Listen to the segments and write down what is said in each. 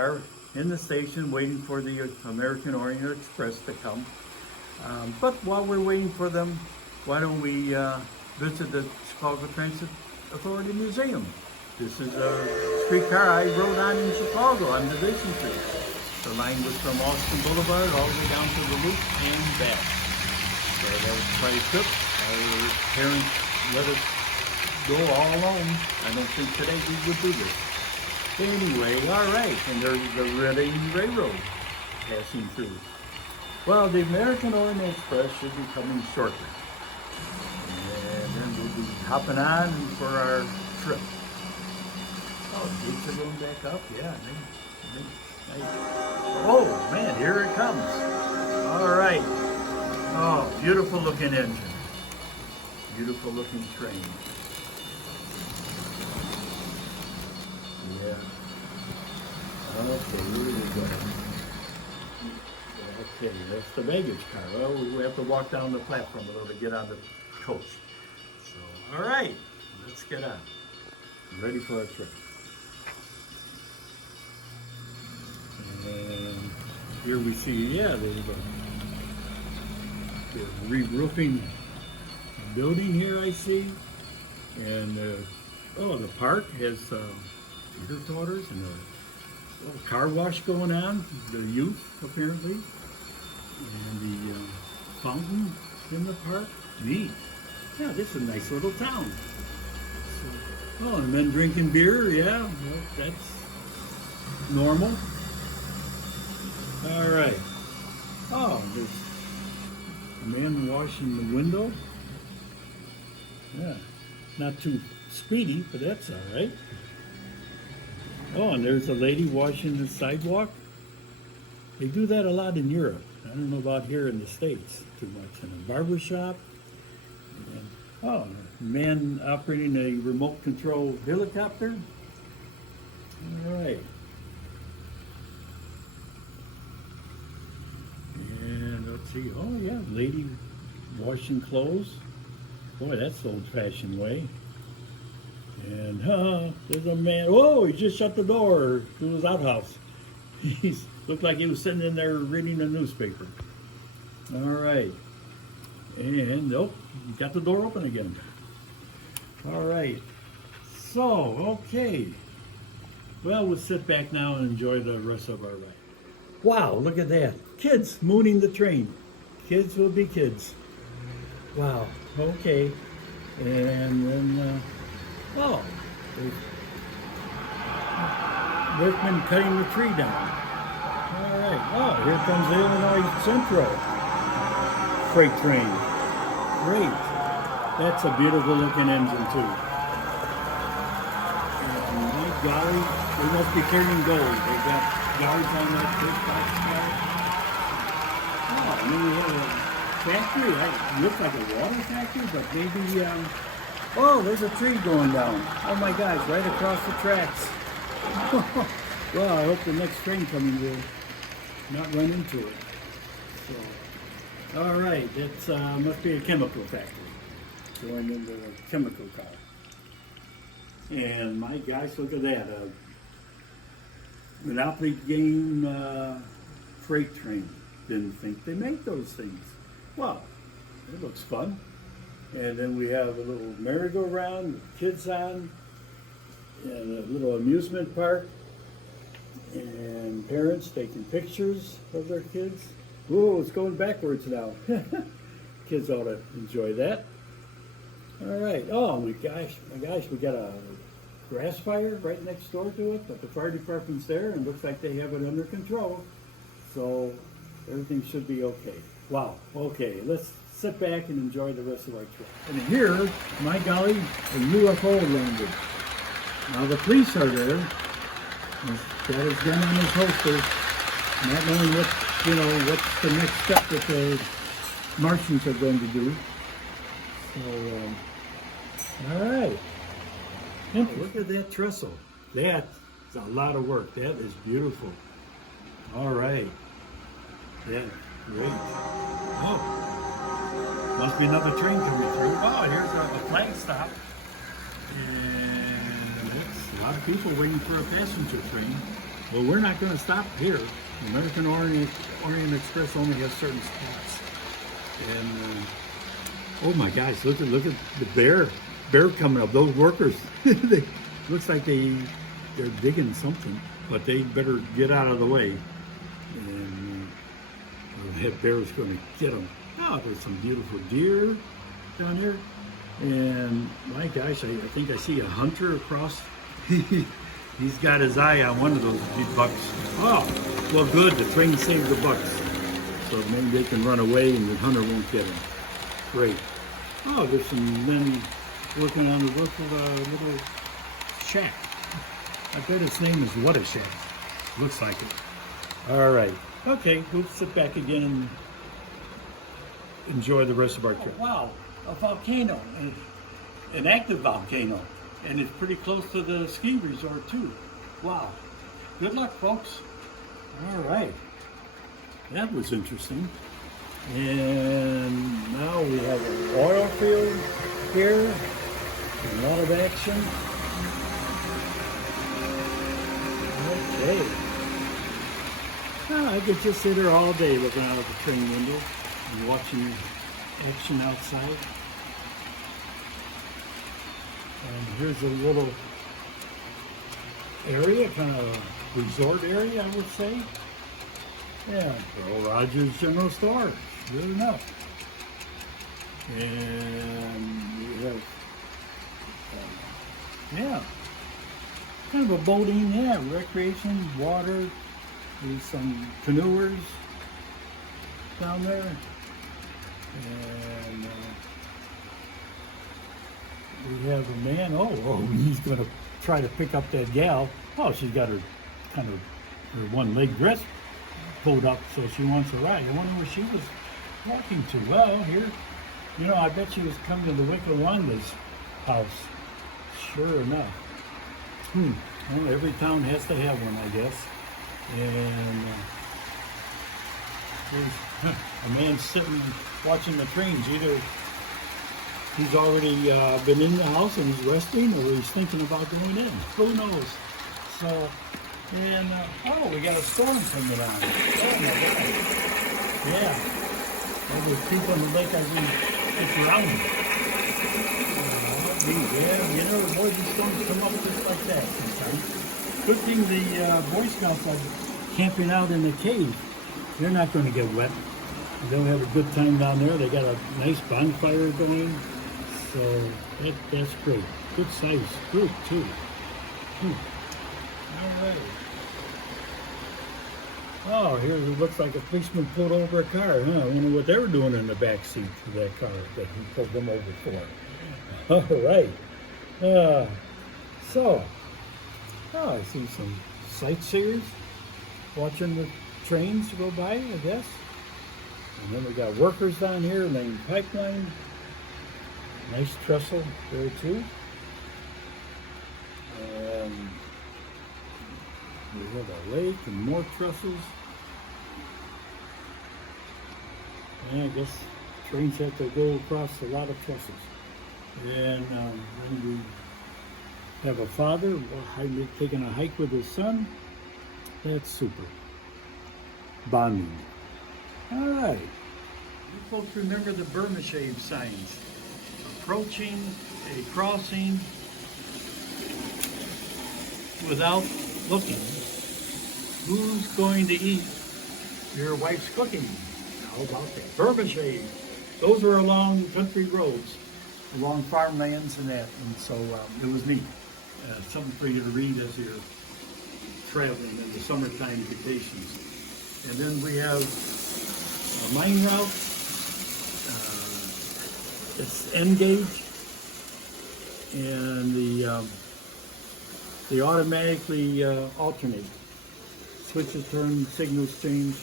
are in the station waiting for the American Orient Express to come. But while we're waiting for them, why don't we visit the Chicago Transit Authority Museum? This is a streetcar I rode on in Chicago on Division Street. The line was from Austin Boulevard all the way down to the Loop and back. So that was quite a trip. Our parents let us go all alone. I don't think today we would do this. Anyway, all right, and there's the Reading Railroad passing through. Well, the American Orient Express should be coming shortly. And then we'll be hopping on for our trip. Oh, gates are going back up, yeah. Nice. Oh, man, here it comes. All right. Oh, beautiful looking engine. Beautiful looking train. Yeah. Okay, here we go. Okay, that's the baggage car. Well, we have to walk down the platform a little to get on the coach. So, all right, let's get on. Ready for our trip. And here we see, yeah, they're re-roofing the building here, I see. And, oh, the park has theater daughters and a little car wash going on, the youth, apparently. And the fountain in the park. Neat. Yeah, this is a nice little town. So, oh, and men drinking beer, yeah, well, that's normal. All right. Oh, there's a man washing the window. Yeah, not too speedy, but that's all right. Oh, and there's a lady washing the sidewalk. They do that a lot in Europe. I don't know about here in the States too much. In a barber shop. And, oh, a man operating a remote control helicopter. All right. And let's see. Oh, yeah, lady washing clothes. Boy, that's the old-fashioned way. And there's a man. Oh, he just shut the door to his outhouse. He's looked like he was sitting in there reading a newspaper. All right. And nope, got the door open again. All right. So, okay. Well, we'll sit back now and enjoy the rest of our ride. Wow, look at that. Kids mooning the train. Kids will be kids. Wow, okay. And then, oh, there's workmen cutting the tree down. All right. Oh, here comes the Illinois Central freight train. Great. That's a beautiful looking engine too. And my golly, they must be carrying gold. They got guards on that big box car. Oh, and then we have a factory. It looks like a water factory, but maybe, oh, there's a tree going down. Oh my gosh, right across the tracks. Well, I hope the next train coming will not run into it. So, all right, it's must be a chemical factory going into a chemical car. And my gosh, look at that, a Monopoly game freight train. Didn't think they made those things. Wow, it looks fun. And then we have a little merry-go-round with kids on, and a little amusement park, and parents taking pictures of their kids. Whoa, it's going backwards now. Kids ought to enjoy that. All right. Oh my gosh, we got a grass fire right next door to it, but the fire department's there and looks like they have it under control. So everything should be okay. Wow. Okay, let's sit back and enjoy the rest of our trip. And here, my golly, a UFO landed. Now the police are there. Got his gun on his holster, not knowing what's the next step that the Martians are going to do. So, all right. Oh, look at that trestle. That's a lot of work. That is beautiful. All right. Yeah, great. Oh, must be another train coming through. Oh, here's a flag stop. And a lot of people waiting for a passenger train. Well, we're not going to stop here. American Orient Express only has certain spots. And oh my gosh, look at the bear coming up. Those workers, they looks like they're digging something, but they better get out of the way. And that bear's going to get them. Oh, there's some beautiful deer down here. And my gosh, I think I see a hunter across. He's got his eye on one of those big bucks. Oh, well good, the train saved the bucks. So maybe they can run away and the hunter won't get them. Great. Oh, there's some men working on the roof of a little shack. I bet its name is What a Shack. Looks like it. All right. Okay, we'll sit back again and enjoy the rest of our trip. Oh, wow, a volcano, an active volcano. And it's pretty close to the ski resort too. Wow. Good luck, folks. All right. That was interesting. And now we have an oil field here. A lot of action. Okay. Well, I could just sit here all day looking out of the train window and watching action outside. And here's a little area, kind of a resort area, I would say. Yeah, Earl Rogers General Store, sure enough. And we have, yeah, kind of a boating, yeah, recreation, water. There's some canoers down there. And we have a man, oh, he's going to try to pick up that gal. Oh, she's got her kind of her one leg dress pulled up, so she wants a ride. I wonder where she was walking to. Well, here, you know, I bet she was coming to the Wicklowanda's house. Sure enough. Well, every town has to have one, I guess. And there's a man sitting watching the trains. Either he's already been in the house and he's resting, or he's thinking about going in. Who knows? So, and oh, we got a storm coming on. Oh my God! Yeah, all those people in the lake are being drowning. Yeah, you know, the boys and storms come up just like that sometimes. Good thing the Boy Scouts are camping out in the cave. They're not going to get wet. They'll have a good time down there. They got a nice bonfire going. So that's great. Good size group too. All right. Oh, here it looks like a policeman pulled over a car. Huh? I wonder what they were doing in the back seat of that car that he pulled them over for. All right. I see some sightseers watching the trains go by, I guess. And then we got workers down here, main pipeline. Nice trestle there too. And we have a lake and more trestles. And I guess trains have to go across a lot of trestles. And then we have a father taking a hike with his son. That's super. Bonding. All right. You folks remember the Burma Shave signs. Approaching a crossing without looking. Who's going to eat your wife's cooking? How about that? Burma Shave. Those were along country roads, along farmlands and that. And so it was neat. Something for you to read as you're traveling in the summertime vacations. And then we have a mine route. It's N-gauge, and they automatically alternate. Switches turn, signals change,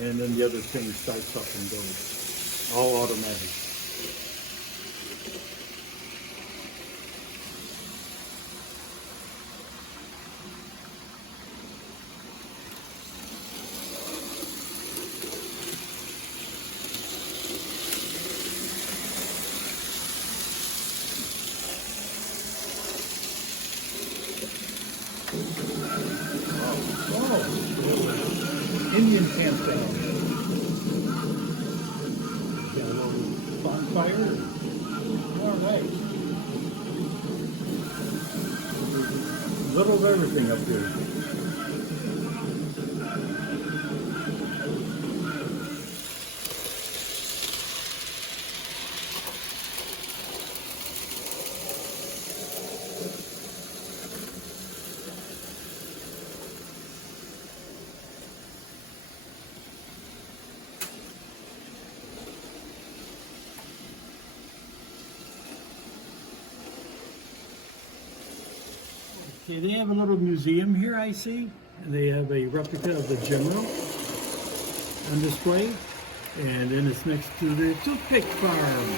and then the other thing starts up and goes. All automatic. little of everything up there. Okay, they have a little museum here, I see. They have a replica of the general on display. And then it's next to the toothpick farm.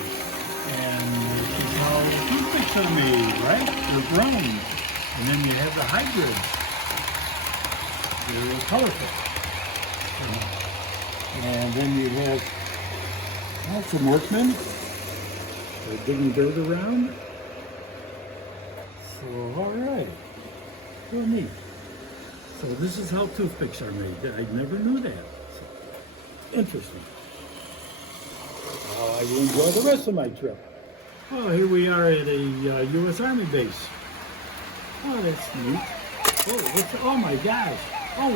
And this is how toothpicks are made, right? They're grown. And then you have the hybrids. They're real colorful. And then you have some workmen. They're digging dirt around. So, all right. Real neat. So this is how toothpicks are made. I never knew that. So, interesting. I will enjoy the rest of my trip. Oh, here we are at a U.S. Army base. Oh, that's neat. Oh my gosh. Oh,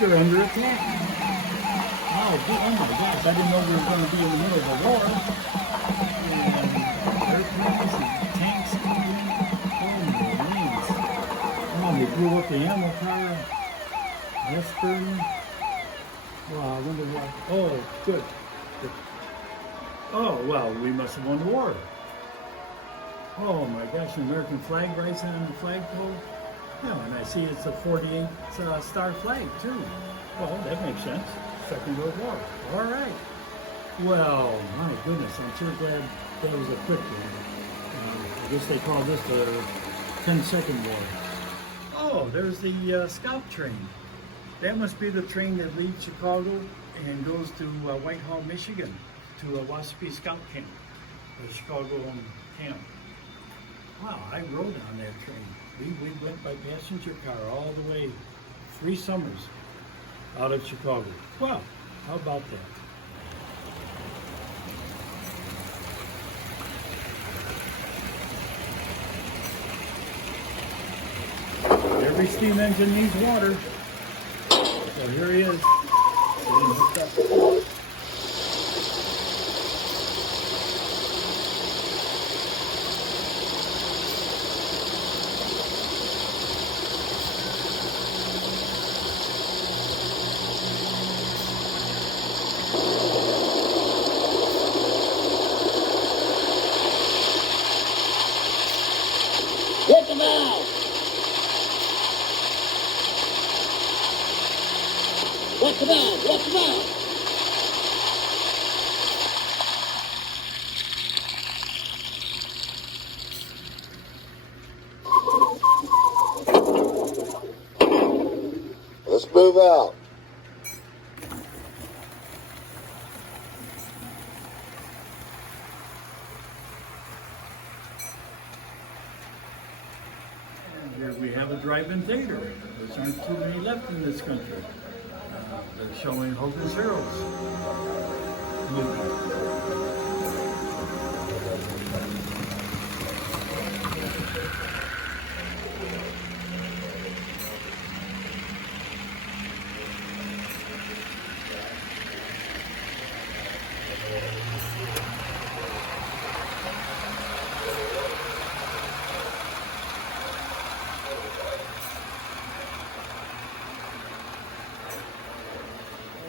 they're under attack. Oh my gosh. I didn't know we were going to be in the middle of a war. Airplanes and tanks. They blew up the ammo car. That's burning. Well, I wonder what. Oh, good. Oh, well, we must have won the war. Oh my gosh, the American flag rising on the flagpole. Yeah, and I see it's a 48 star flag too. Well, that makes sense. Second World War. All right. Well, my goodness, I'm sure glad that was a quick one. I guess they call this the 10-second war. Oh, there's the scout train. That must be the train that leaves Chicago and goes to Whitehall, Michigan, to a Wasp Scout Camp, the Chicago camp. Wow, I rode on that train. We went by passenger car all the way 3 summers out of Chicago. Wow, how about that? Every steam engine needs water. So here he is. Hit the valve! Watch the valve! Watch the valve! Let's move out. Here we have a drive-in theater. There aren't too many left in this country. They're showing Hogan's Heroes movie.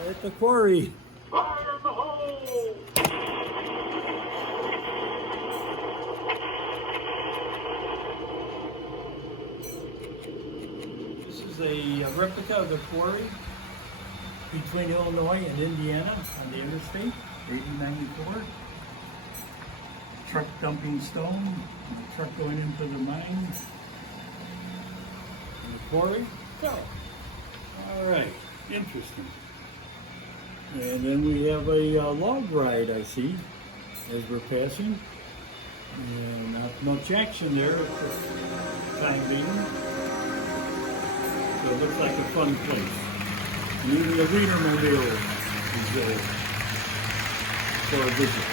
At the quarry. Fire in the hole! This is a replica of the quarry between Illinois and Indiana on the interstate, 8094. Truck dumping stone, and the truck going into the mine. And the quarry. So, all right, interesting. And then we have a log ride, I see, as we're passing. And not much action there at the time being. So it looks like a fun place. And even the Wienermobile is there for a visit.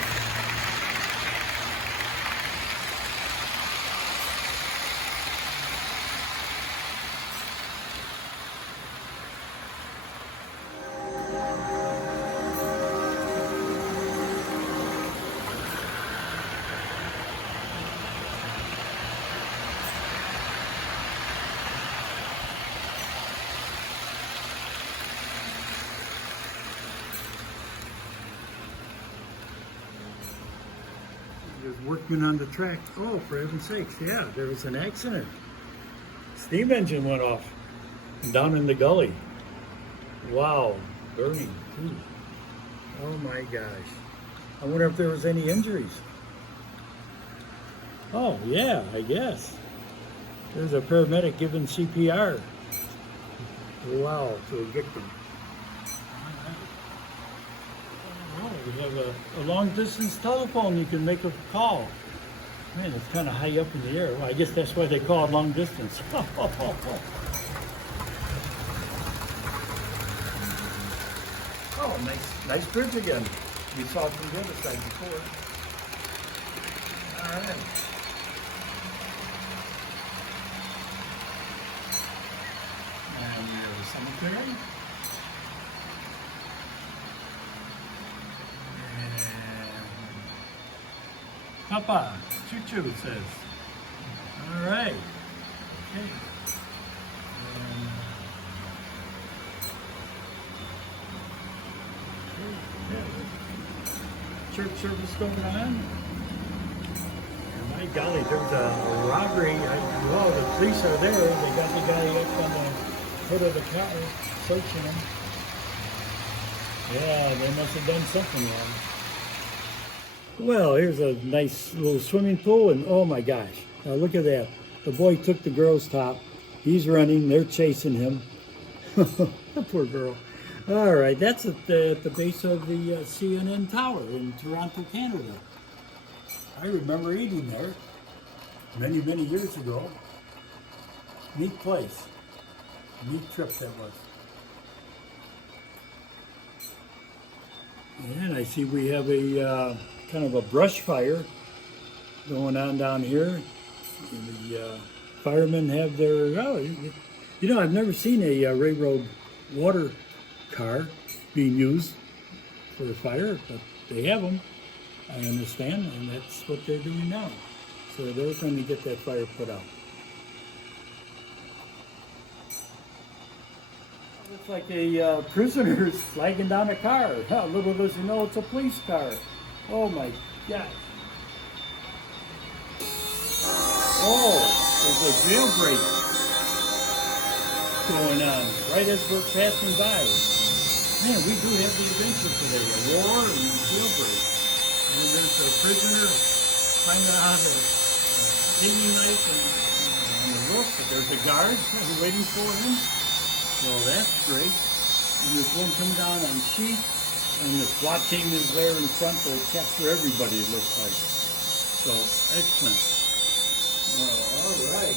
working on the track. Oh, for heaven's sakes, yeah, there was an accident. Steam engine went off down in the gully. Wow, burning too. Oh my gosh. I wonder if there was any injuries. Oh yeah, I guess. There's a paramedic giving CPR. Wow, to a victim. Oh, we have a long distance telephone. You can make a call. Man, it's kind of high up in the air. Well, I guess that's why they call it long distance. Oh, nice bridge again. We saw it from the other side before. All right. And we have a cemetery. Papa, choo-choo, it says. All right. Okay. Church service going on. And my golly, there's a robbery. Well, the police are there. They got the guy up on the hood of the car, searching him. Yeah, they must have done something wrong. Well, here's a nice little swimming pool, and oh my gosh, now look at that. The boy took the girl's top. He's running, they're chasing him. The poor girl. All right, that's at the base of the CNN Tower in Toronto, Canada. I remember eating there many, many years ago. Neat place. Neat trip that was. And I see we have a kind of a brush fire going on down here. And the firemen have their, you know, I've never seen a railroad water car being used for a fire, but they have them, I understand, and that's what they're doing now. So they're trying to get that fire put out. Looks like a prisoner's flagging down a car. Little does he know it's a police car. Oh my gosh. Oh, there's a jailbreak going on right as we're passing by. Man, we do have the adventure today. A war and a jailbreak. And there's a prisoner finding out a hanging knife on the roof, but there's a guard waiting for him. So that's great. And there's one coming down on sheet, and the SWAT team is there in front to capture everybody, it looks like. So, excellent. All right.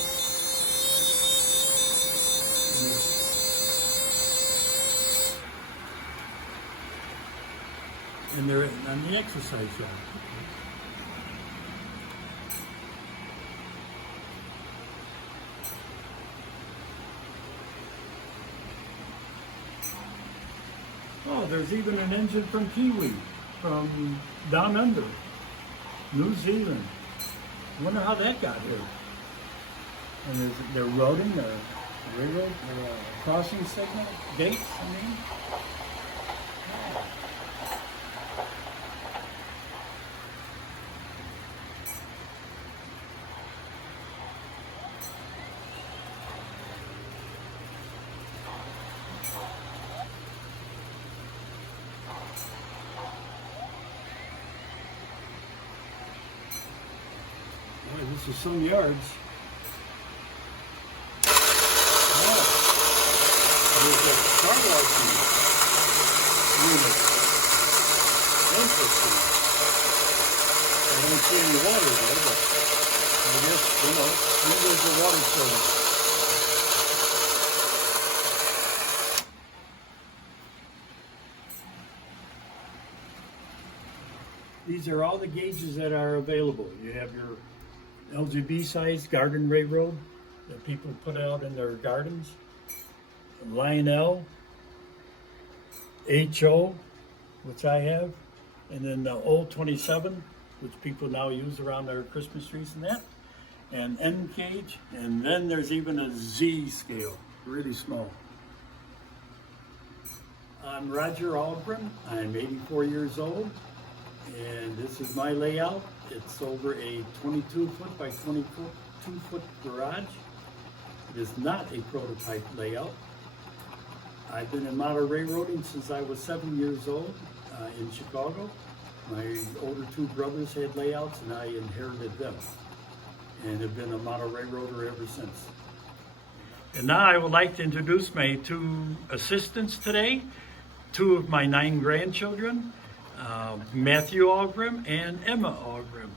And they're on the exercise yard. Oh, there's even an engine from Kiwi, from down under, New Zealand. I wonder how that got here. And they're roading their railroad, crossing signal, gates, I mean. Boy, this is some yards. Oh, there's a car washing unit. Interesting. I don't see any water there, but I guess, you know, maybe there's a water service. These are all the gauges that are available. You have your LGB size garden railroad that people put out in their gardens, Lionel, HO, which I have, and then the old 27, which people now use around their Christmas trees and that, and N gauge, and then there's even a Z scale, really small. I'm Roger Albrin. I'm 84 years old. And this is my layout It's over a 22-foot by 22-foot garage. It is not a prototype layout. I've been in model railroading since I was 7 years old in Chicago. My older two brothers had layouts and I inherited them and have been a model railroader ever since. And now I would like to introduce my two assistants today, two of my 9 grandchildren, Matthew Algrim and Emma Algrim.